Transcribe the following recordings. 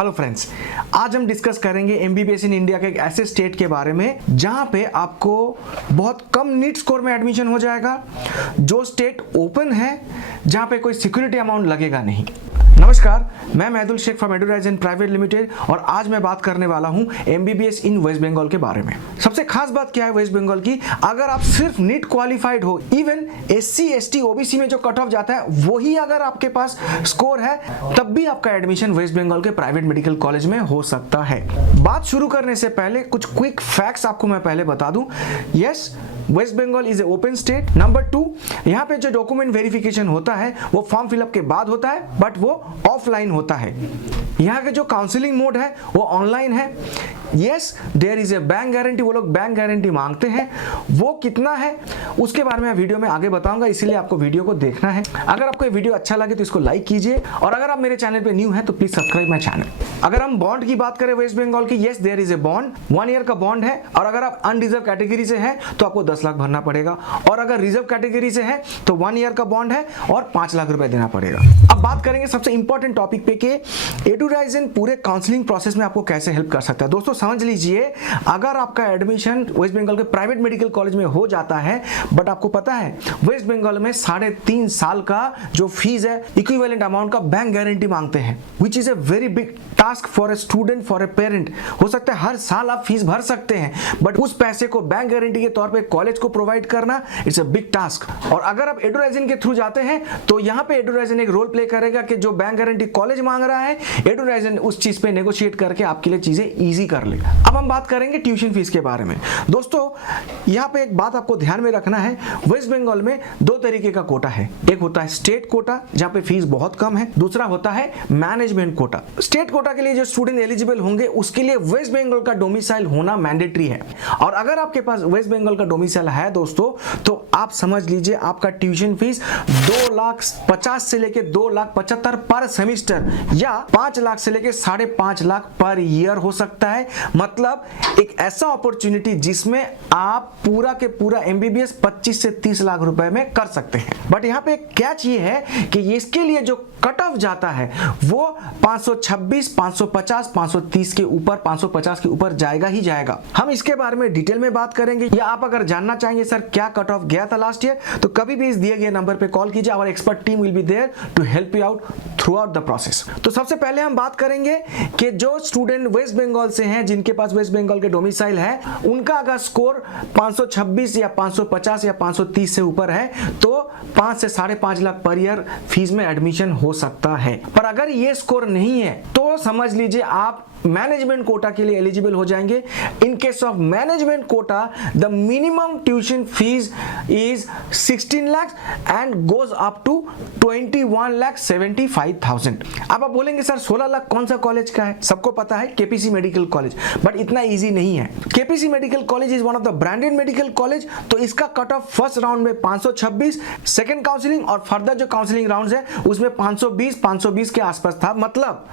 Hello friends, आज हम discuss करेंगे एमबीबीएस इन इंडिया के एक ऐसे स्टेट के बारे में जहां पे आपको बहुत कम नीट स्कोर में एडमिशन हो जाएगा, जो स्टेट ओपन है, जहां पे कोई सिक्योरिटी अमाउंट लगेगा नहीं। नमस्कार, मैं महदुल शेख फ्रॉम एडुराइजन प्राइवेट लिमिटेड और आज मैं बात करने वाला हूं एमबीबीएस इन वेस्ट बंगाल के बारे में। सबसे खास बात क्या है वेस्ट बंगाल की, अगर आप सिर्फ नीट क्वालिफाइड हो, इवन एससी एसटी ओबीसी में जो कट ऑफ जाता है वही अगर आपके पास स्कोर है, तब भी आपका एडमिशन वेस्ट बंगाल के प्राइवेट मेडिकल कॉलेज में हो सकता है। बात शुरू करने से पहले कुछ क्विक फैक्ट्स आपको मैं पहले बता दूं। Yes, West Bengal is a open state. Number 2, यहाँ पे जो डॉक्यूमेंट वेरिफिकेशन होता है वो फॉर्म फिलअप के बाद होता है, बट वो ऑफलाइन होता है। यहाँ के जो काउंसलिंग मोड है वो ऑनलाइन है। Yes, there is a bank guarantee, वो लोग बैंक गारंटी मांगते हैं। वो कितना है उसके बारे में वीडियो में आगे बताऊंगा, इसीलिए आपको वीडियो को देखना है। अगर आपको ये वीडियो अच्छा लगे तो इसको लाइक कीजिए और अगर आप मेरे चैनल पे न्यू है तो प्लीज सब्सक्राइब माय चैनल। अगर हम बॉन्ड की बात करें वेस्ट बंगाल की, yes there is a bond, 1 year का बॉन्ड है और अगर आप अनरिजर्व कैटेगरी से हैं तो आपको 10 लाख भरना पड़ेगा और अगर रिजर्व कैटेगरी से है तो 1 ईयर का बॉन्ड है और 5 लाख रुपए देना पड़ेगा। अब बात करेंगे सबसे इंपॉर्टेंट टॉपिक पे कि एडुराइजन पूरे काउंसलिंग प्रोसेस में आपको कैसे हेल्प कर सकता है। दोस्तों समझ लीजिए, अगर आपका एडमिशन वेस्ट बंगाल के प्राइवेट मेडिकल कॉलेज में हो जाता है, बट आपको पता है वेस्ट बंगाल में 3.5 साल का जो फीस है इक्विवेलेंट अमाउंट का बैंक गारंटी मांगते हैं, which is a very big task for a student, for a parent. हो सकता है हर साल आप फीस भर सकते हैं, बट उस पैसे को बैंक गारंटी के तौर पे कॉलेज को प्रोवाइड करना इट्स अ बिग टास्क। और अगर आप एडुराइजन के थ्रू जाते हैं तो यहाँ पे एडुराइजन एक रोल प्ले करेगा कि जो बैंक गारंटी कॉलेज मांग रहा है, एडुराइजन उस चीज पे नेगोशिएट करके आपके लिए चीजें इजी कर लेगा। अब हम बात करेंगे ट्यूशन फीस के बारे में। दोस्तों यहाँ पे एक बात आपको ध्यान में रखना है, वेस्ट बंगाल में 2 तरीके का कोटा है। एक होता है स्टेट कोटा जहाँ पे फीस बहुत कम है, दूसरा होता है मैनेजमेंट कोटा। स्टेट कोटा के लिए जो स्टूडेंट एलिजिबल होंगे उसके लिए वेस्ट बंगाल का डोमिसाइल होना मैंडेटरी है। और अगर आपके पास वेस्ट बंगाल का डोमिसाइल है दोस्तों, तो आप समझ लीजिए आपका ट्यूशन फीस 2,50,000 से लेके 2,75,000 पर सेमिस्टर या 5 लाख से लेके 5.5 लाख पर ईयर हो सकता है। मतलब एक ऐसा अपॉर्चुनिटी जिसमें आप पूरा के पूरा एमबीबीएस 25 से 30 लाख रुपए में कर सकते हैं। बट यहाँ पे कैच ये है कि इसके लिए जो कट ऑफ जाता है वो 526, 550, 530 के ऊपर, 550 के ऊपर जाएगा ही जाएगा। हम इसके बारे में डिटेल में बात करेंगे, या आप अगर जानना चाहेंगे सर क्या कट ऑफ गया था लास्ट ईयर, तो कभी भी इस दिए गए नंबर पे कॉल कीजिए। Our expert team will be there to help you out throughout the process. तो सबसे पहले हम बात करेंगे कि जो स्टूडेंट वेस्ट बंगाल से हैं, जिनके पास वेस्ट बंगाल के डोमिसाइल है, उनका अगर स्कोर 526 या 550 या 530 से ऊपर है तो 5 से 5.5 लाख पर ईयर फीस में एडमिशन हो सकता है। पर अगर ये स्कोर नहीं है तो समझ लीजिए आप मैनेजमेंट कोटा के लिए एलिजिबल हो जाएंगे। In case of management quota the minimum tuition fees is 16 lakh and goes up to 21,75,000। अब आप बोलेंगे सर 16 लाख कौन सा कॉलेज का है? सबको पता है केपीसी मेडिकल कॉलेज, बट इतना इजी नहीं है। KPC medical college is one of the branded medical college, तो इसका कट ऑफ फर्स्ट राउंड में 526, सेकेंड काउंसलिंग और फर्दर जो काउंसलिंग राउंड है उसमें 520 के आसपास था। मतलब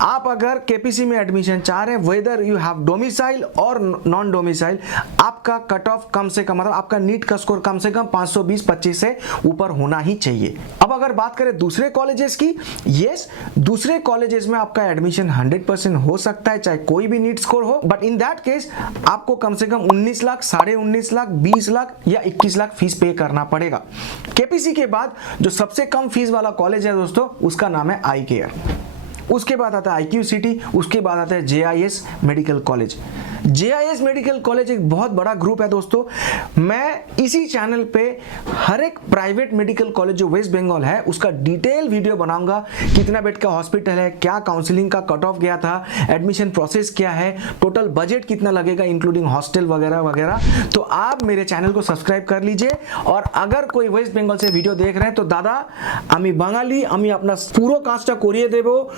आप अगर केपीसी में एडमिशन चाह रहे हैं, वेदर यू हैव डोमिसाइल और नॉन डोमिसाइल, आपका कट ऑफ कम से कम, मतलब आपका नीट का स्कोर कम से कम 520-25 से ऊपर होना ही चाहिए। अब अगर बात करें दूसरे कॉलेजेस की, यस दूसरे कॉलेजेस में आपका एडमिशन 100% हो सकता है चाहे कोई भी नीट स्कोर हो, बट इन दैट केस आपको कम से कम 19 लाख, 19.5 लाख, 20 लाख या 21 लाख फीस पे करना पड़ेगा। केपीसी के बाद जो सबसे कम फीस वाला कॉलेज है दोस्तों, उसका नाम है आई केयर। उसके बाद आता है आईक्यू सिटी, उसके बाद आता है JIS medical college. JIS medical college एक बहुत बड़ा ग्रुप है दोस्तों। मैं इसी चैनल पे हर एक प्राइवेट मेडिकल कॉलेज जो वेस्ट बंगाल है उसका डिटेल वीडियो बनाऊंगा। कितना बेड का हॉस्पिटल है, क्या काउंसलिंग का कट ऑफ गया था, एडमिशन प्रोसेस क्या है, टोटल बजट कितना लगेगा इंक्लूडिंग हॉस्टल वगैरह वगैरह। तो आप मेरे चैनल को सब्सक्राइब कर लीजिए। और अगर कोई वेस्ट बंगाल से वीडियो देख रहे हैं तो दादा आमी बाঙালি, আমি আপনার পুরো কাজটা করিয়ে দেব,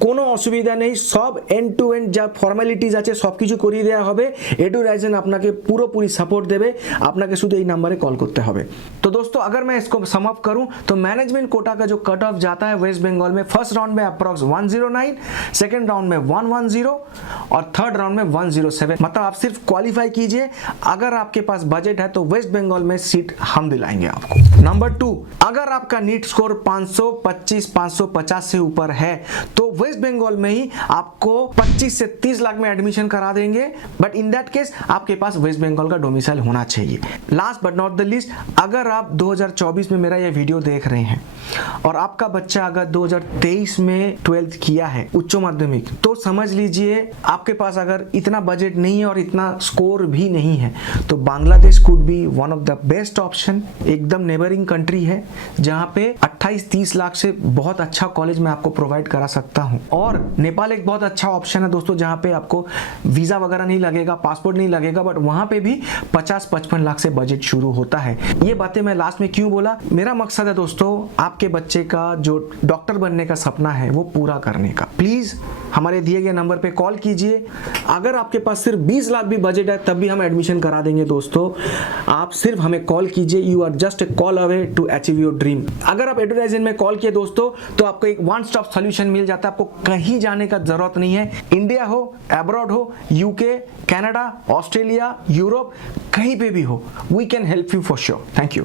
কোনো অসুবিধা নেই। সব এন্ড টু এন্ড যা ফর্মালিটিজ আছে সবকিছু করিয়ে দেওয়া হবে। एडुराइजन আপনাকে পুরোপুরি सपोर्ट देवे, আপনাকে শুধু এই नंबरे कॉल करते হবে। तो दोस्तों अगर मैं इसको सम अप करूं तो मैनेजमेंट कोटा का जो कट ऑफ जाता है वेस्ट बंगाल में, फर्स्ट राउंड में अप्रॉक्स 109, सेकंड राउंड में 110 और थर्ड राउंड में 107। मतलब आप सिर्फ क्वालिफाई कीजिए, अगर आपके पास बजट है तो वेस्ट बंगाल में सीट हम दिलाएंगे आपको। नंबर 2, अगर आपका नीट स्कोर 525 550 से ऊपर है तो वेस्ट बंगाल में ही आपको 25 से 30 लाख में एडमिशन करा देंगे, बट इन दैट केस आपके पास वेस्ट बंगाल का डोमिसाइल होना चाहिए। Last but not the least, अगर आप 2024 में मेरा ये वीडियो देख रहे हैं और आपका बच्चा अगर 2023 में 12th किया है उच्च माध्यमिक, तो समझ लीजिए आपके पास अगर इतना बजट नहीं है और इतना स्कोर भी नहीं है तो Bangladesh could be one of the best option. एकदम नेबरिंग कंट्री है जहां पे 28-30 लाख से बहुत अच्छा कॉलेज मैं आपको प्रोवाइड करा सकता हूं। और नेपाल एक बहुत अच्छा ऑप्शन है दोस्तों, जहां पे आपको वीजा वगैरह नहीं लगेगा, पासपोर्ट नहीं लगेगा, बट वहां पे भी 50-55 लाख से बजट शुरू होता है। ये बातें मैं लास्ट में क्यों बोला, मेरा मकसद है दोस्तों आपके बच्चे का जो डॉक्टर बनने का सपना है वो पूरा करने का। प्लीज हमारे दिए गए नंबर पे कॉल कीजिए। अगर आपके पास सिर्फ 20 लाख भी बजट है तब भी हम एडमिशन करा देंगे दोस्तों। आप सिर्फ हमें कॉल कीजिए, you are just a call away to achieve your dream. अगर आप एडवर्टाइजमेंट में कॉल किए दोस्तों तो आपको एक वन स्टॉप सॉल्यूशन मिल जाता है, आपको कहीं जाने का जरूरत नहीं है। इंडिया हो, अब्रॉड हो, यूके, कनाडा, ऑस्ट्रेलिया, यूरोप, कहीं पे भी हो, we can help you for sure. Thank you.